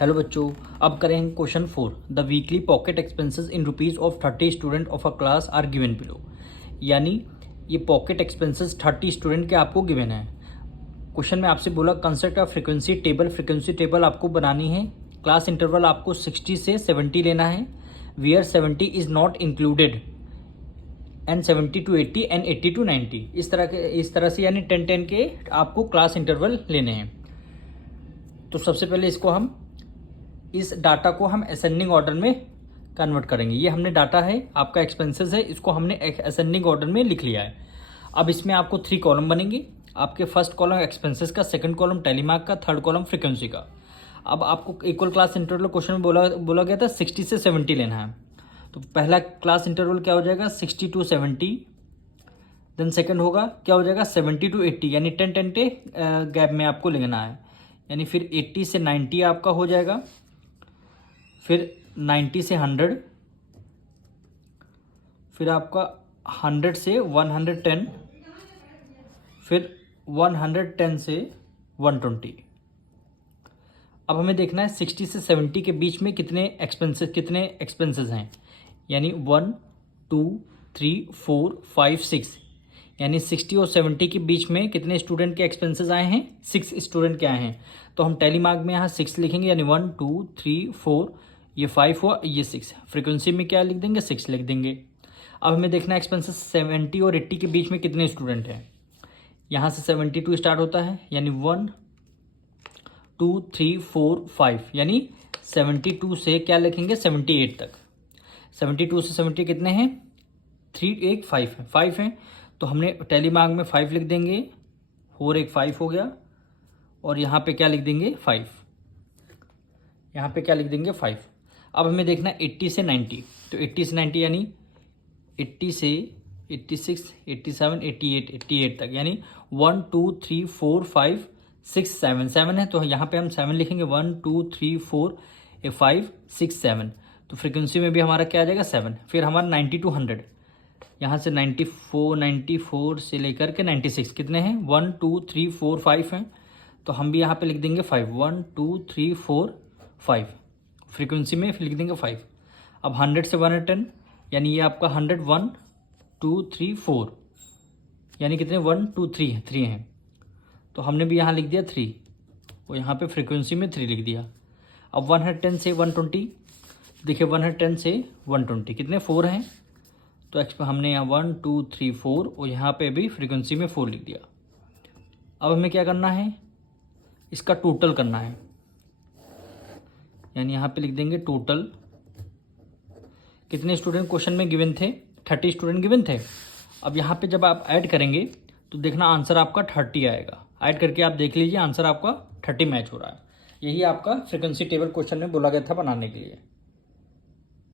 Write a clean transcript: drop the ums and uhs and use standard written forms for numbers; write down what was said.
Hello बच्चों, अब करेंगे question 4। The weekly pocket expenses in rupees of 30 student of a class are given below. यानी ये pocket expenses 30 student के आपको गिवन है। क्वेश्चन में आपसे बोला construct a frequency table. Frequency table आपको बनानी है। क्लास इंटरवल आपको 60 से 70 लेना है। Where 70 is not included and 70 to 80 and 80 to 90। इस तरह से यानी 10-10 के आपको क्लास इंटरवल लेने हैं। तो सबसे पहले इस डाटा को हम असेंडिंग ऑर्डर में कन्वर्ट करेंगे। ये हमने डाटा है, आपका एक्सपेंसेस है, इसको हमने असेंडिंग ऑर्डर में लिख लिया है। अब इसमें आपको 3 कॉलम बनेंगे। आपके फर्स्ट कॉलम एक्सपेंसेस का, सेकंड कॉलम टेलीमार्क का, थर्ड कॉलम फ्रीक्वेंसी का। अब आपको इक्वल क्लास इंटरवल क्वेश्चन में बोला गया था 60 से 70 लेना है। तो पहला क्लास इंटरवल क्या हो जाएगा 60 to 70। देन सेकंड होगा क्या हो जाएगा 70 to 80, यानी 10-10 के गैप में आपको लेना है। यानी फिर 80 से 90 आपका हो जाएगा, फिर 90 से 100, फिर आपका 100 से 110, फिर 110 से 120। अब हमें देखना है 60 से 70 के बीच में कितने एक्सपेंसेस हैं। यानी 1 2 3 4 5 6, यानी 60 और 70 के बीच में कितने स्टूडेंट के एक्सपेंसेस आए हैं, 6 स्टूडेंट के आए हैं। तो हम टेलीमार्क में यहाँ 6 लिखेंगे, यानी 1 2 3 4, ये 5 हुआ, ये 6। फ्रीक्वेंसी में क्या लिख देंगे 6 लिख देंगे। अब हमें देखना है एक्सपेंसेस 70 और 80 के बीच में कितने स्टूडेंट हैं। यहाँ से 72 स्टार्ट होता है, यानी 1 2 3 4 5, यानी 72 से क्या लिखेंगे 78 तक। 72 से 70 कितने हैं 3 1 5 है, 5 हैं। तो हमने टेलीमार्क में 5 लिख देंगे, और एक 5 हो गया, और यहाँ पे क्या लिख देंगे 5, यहाँ पे क्या लिख देंगे 5। अब हमें देखना है 80 से 90। तो 80 से 90 यानी 80 से 86 87 88 तक, यानी 1 2 3 4 5 6 7 है। तो यहाँ पे हम 7 लिखेंगे, 1 2 3 4 5 6 7। तो फ्रीक्वेंसी में भी हमारा क्या आ जाएगा 7। फिर हमारा 90 to 100, यहाँ से 94 से लेकर के 96 कितने हैं 1 2 3 4 5 हैं। तो हम भी यहाँ पे लिख देंगे 5, 1 2 3 4 5। फ्रीक्वेंसी में फिर लिख देंगे 5। अब 100 से 110, यानी ये आपका 100 1 2 3 4, यानी कितने 1 2 3 हैं। तो हमने भी यहाँ लिख दिया 3, और यहाँ पे फ्रीक्वेंसी में 3 लिख दिया। अब 110 से 120, देखिए 110 से 120 कितने 4 हैं। तो हमने यहाँ 1 2 3 4, और यहाँ पे भी फ्रीक्वेंसी में 4 लिख दिया। अब हमें क्या करना है, इसका टोटल करना है, यानी यहाँ पे लिख देंगे टोटल। कितने स्टूडेंट क्वेश्चन में गिवन थे 30 स्टूडेंट गिवन थे। अब यहाँ पे जब आप ऐड करेंगे तो देखना आंसर आपका 30 आएगा। ऐड करके आप देख लीजिए आंसर आपका 30 मैच हो रहा है। यही आपका फ्रीक्वेंसी टेबल क्वेश्चन में बोला गया था बनाने के लिए।